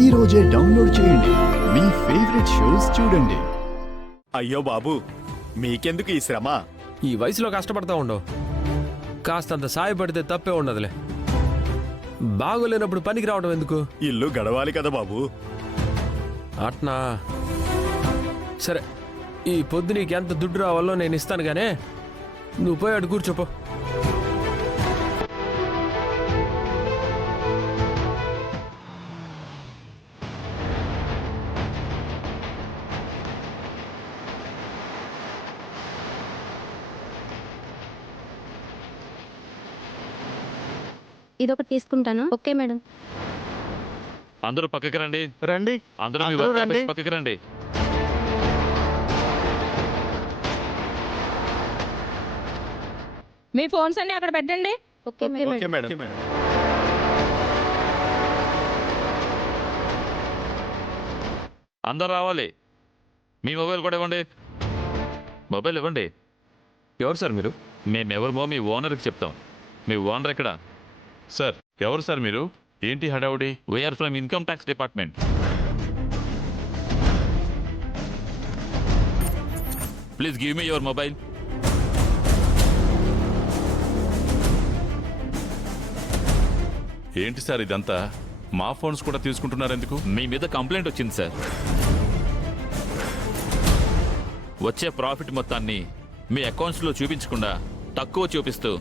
ఈ రోజే డౌన్లోడ్ చేయండి. మీ ఫేవరెట్ షోస్ చూడండి. అయ్యో బాబు, మీకెందుకు ఈ శ్రమ? ఈ వయసులో కష్టపడతా ఉండవు, కాస్తంత సాయపడితే తప్పే ఉండదులే. బాగోలేనప్పుడు పనికి రావడం ఎందుకు? ఇల్లు గడవాలి కదా బాబు. అట్నా? సరే, ఈ పొద్దు నీకు ఎంత దుడ్డు రావాలో నేను ఇస్తాను గానే, నువ్వు పోయి అటు కూర్చోపో. ఇదొకటి తీసుకుంటాను. Okay madam. అందరూ పక్కకి రండి. రండి, అందరూ మీ అందరూ వర్క్ రండి. ఆఫీస్ పక్కకి రండి. మీ ఫోన్స్ అన్ని అక్కడ పెట్టండి. Okay okay madam. మేడం. అందరూ రావాలి. మీ మొబైల్ కూడా ఇవ్వండి. మొబైల్ ఇవ్వండి. ఎవరు సార్ మీరు? మేమెవరమో మీ ఓనర్కి చెప్తాం. మీ ఓనర్ ఎక్కడ? సార్, ఎవరు సార్ మీరు? ఏంటి హడావుడి? We are from income tax department. Please give me your mobile. ఏంటి సార్ ఇదంతా? మా ఫోన్స్ కూడా తీసుకుంటున్నారు ఎందుకు? మీ మీద కంప్లైంట్ వచ్చింది సార్. వచ్చే ప్రాఫిట్ మొత్తాన్ని మీ అకౌంట్స్లో చూపించకుండా తక్కువ చూపిస్తూ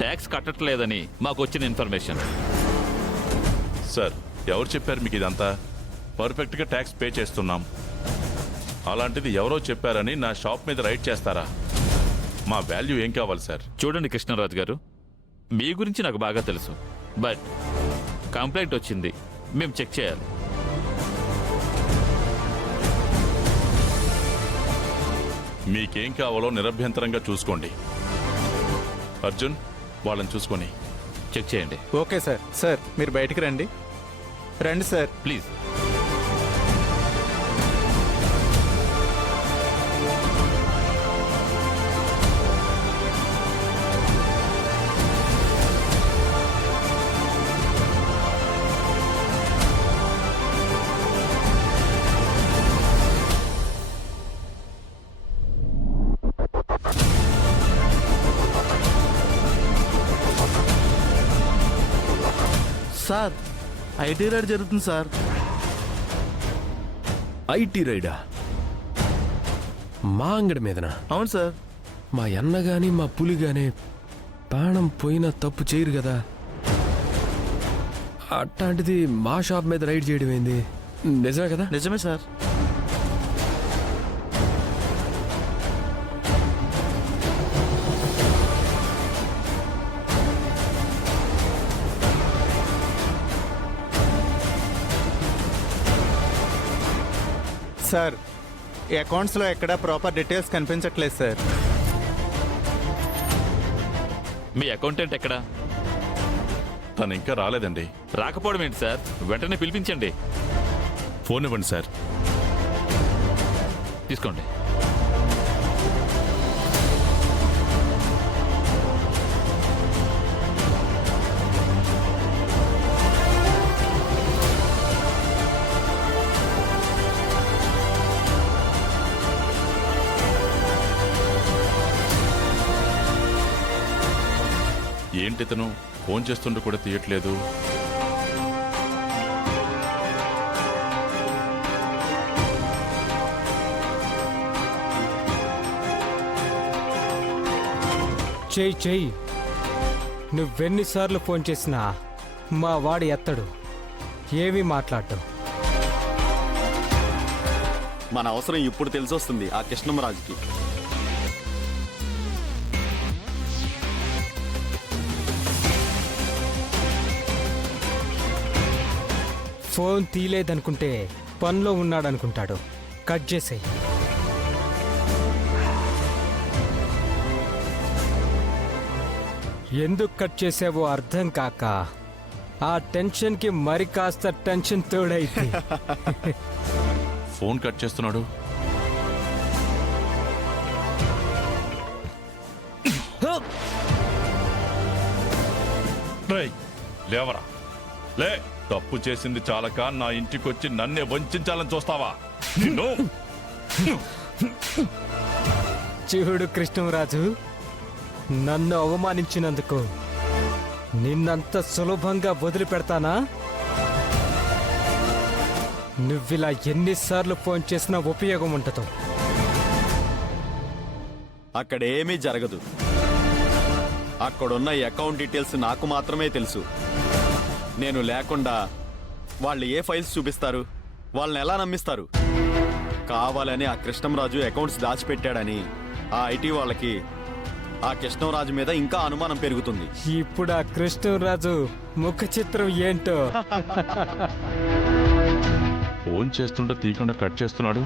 ట్యాక్స్ కట్టట్లేదని మాకు వచ్చిన ఇన్ఫర్మేషన్. సార్, ఎవరు చెప్పారు మీకు ఇదంతా? పర్ఫెక్ట్గా ట్యాక్స్ పే చేస్తున్నాం. అలాంటిది ఎవరో చెప్పారని నా షాప్ మీద రైడ్ చేస్తారా? మా వాల్యూ ఏం కావాలి సార్? చూడండి కృష్ణరాజు గారు, మీ గురించి నాకు బాగా తెలుసు. బట్ కంప్లైంట్ వచ్చింది, మేము చెక్ చేయాలి. మీకేం కావాలో నిరభ్యంతరంగా చూసుకోండి. అర్జున్, వాళ్ళని చూసుకొని చెక్ చేయండి. Okay sir. సార్, మీరు బయటికి రండి. రండి sir. Please. Sir, IT ride జరుగుతుంది సార్. ఐటీ రైడా? మా అంగడి మీదనా? అవును సార్. మా అన్న గాని మా పులి గాని ప్రాణం పోయినా తప్పు చేయరు కదా. అట్లాంటిది మా షాప్ మీద రైడ్ చేయడం ఏంది? నిజమే కదా? నిజమే సార్. సార్, ఈ అకౌంట్స్లో ఎక్కడా ప్రాపర్ డీటెయిల్స్ కనిపించట్లేదు సార్. మీ అకౌంటెంట్ ఎక్కడ? తను ఇంకా రాలేదండి. రాకపోవడం ఏంటి సార్? వెంటనే పిలిపించండి. ఫోన్ ఇవ్వండి సార్. తీసుకోండి. ఏంటి తను ఫోన్ చేస్తుంటే కూడా తీయట్లేదు? చెయ్యి, నువ్వెన్నిసార్లు ఫోన్ చేసినా మా వాడు ఎత్తడు, ఏమీ మాట్లాడ్డు. మన అవసరం ఇప్పుడు తెలిసొస్తుంది ఆ కృష్ణమరాజుకి. ఫోన్ తీలేదనుకుంటే పనిలో ఉన్నాడనుకుంటాడు. కట్ చేసేయి. ఎందుకు కట్ చేసావో అర్థం కాక ఆ టెన్షన్కి మరి కాస్త టెన్షన్ తోడైతే ఫోన్ కట్ చేస్తున్నాడు. లేవరా, లే. తప్పు చేసింది చాలక నా ఇంటికొచ్చి నన్నే వంచాలని చూస్తావా నిన్ను చూడు కృష్ణరాజు, నన్ను అవమానించినందుకు నిన్నంత సులభంగా వదిలిపెడతానా? నువ్విలా ఎన్నిసార్లు ఫోన్ చేసినా ఉపయోగం ఉండదు. అక్కడేమీ జరగదు. అక్కడున్న అకౌంట్ డీటెయిల్స్ నాకు మాత్రమే తెలుసు. నేను లేకుండా వాళ్ళు ఏ ఫైల్స్ చూపిస్తారు? వాళ్ళని ఎలా నమ్మిస్తారు? కావాలని ఆ కృష్ణంరాజు అకౌంట్స్ దాచిపెట్టాడని ఆ ఐటీ వాళ్ళకి ఆ కృష్ణంరాజు మీద ఇంకా అనుమానం పెరుగుతుంది. ఇప్పుడు ఆ కృష్ణరాజు ముఖ చిత్రం ఏంటో. ఫోన్ చేస్తుంటే తీయకుండా కట్ చేస్తున్నాడు.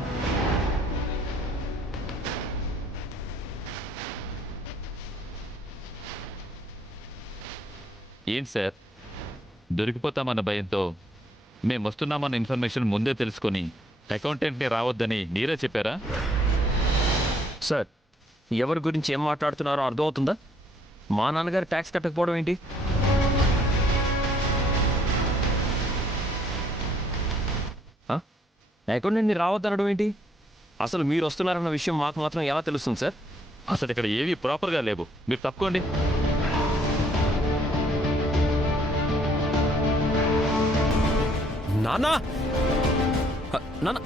ఏం సార్, దొరికిపోతామన్న భయంతో మేము వస్తున్నామన్న ఇన్ఫర్మేషన్ ముందే తెలుసుకొని అకౌంటెంట్ని రావద్దని మీరే చెప్పారా? సార్, ఎవరి గురించి ఏం మాట్లాడుతున్నారో అర్థమవుతుందా? మా నాన్నగారు ట్యాక్స్ కట్టకపోవడం ఏంటి? అకౌంటెంట్ని రావద్దనడం ఏంటి? అసలు మీరు వస్తున్నారన్న విషయం మాకు మాత్రం ఎలా తెలుస్తుంది సార్? అసలు ఇక్కడ ఏవి ప్రాపర్గా లేవు. మీరు తప్పుకోండి. నానా నాన్న,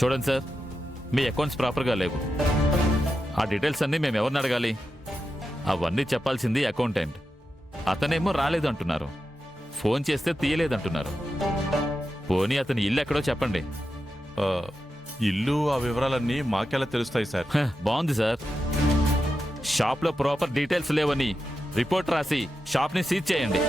చూడండి సార్, మీ అకౌంట్స్ ప్రాపర్గా లేవు. ఆ డీటెయిల్స్ అన్నీ మేము ఎవరిని అడగాలి? అవన్నీ చెప్పాల్సింది అకౌంటెంట్. అతనేమో రాలేదంటున్నారు, ఫోన్ చేస్తే తీయలేదంటున్నారు. పోనీ అతని ఇల్లు ఎక్కడో చెప్పండి. ఆ, ఇల్లు ఆ వివరాలన్నీ మాకెలా తెలుస్తాయి సార్? బాగుంది సార్. షాప్లో ప్రాపర్ డీటెయిల్స్ లేవని రిపోర్ట్ రాసి షాప్ని సీజ్ చేయండి.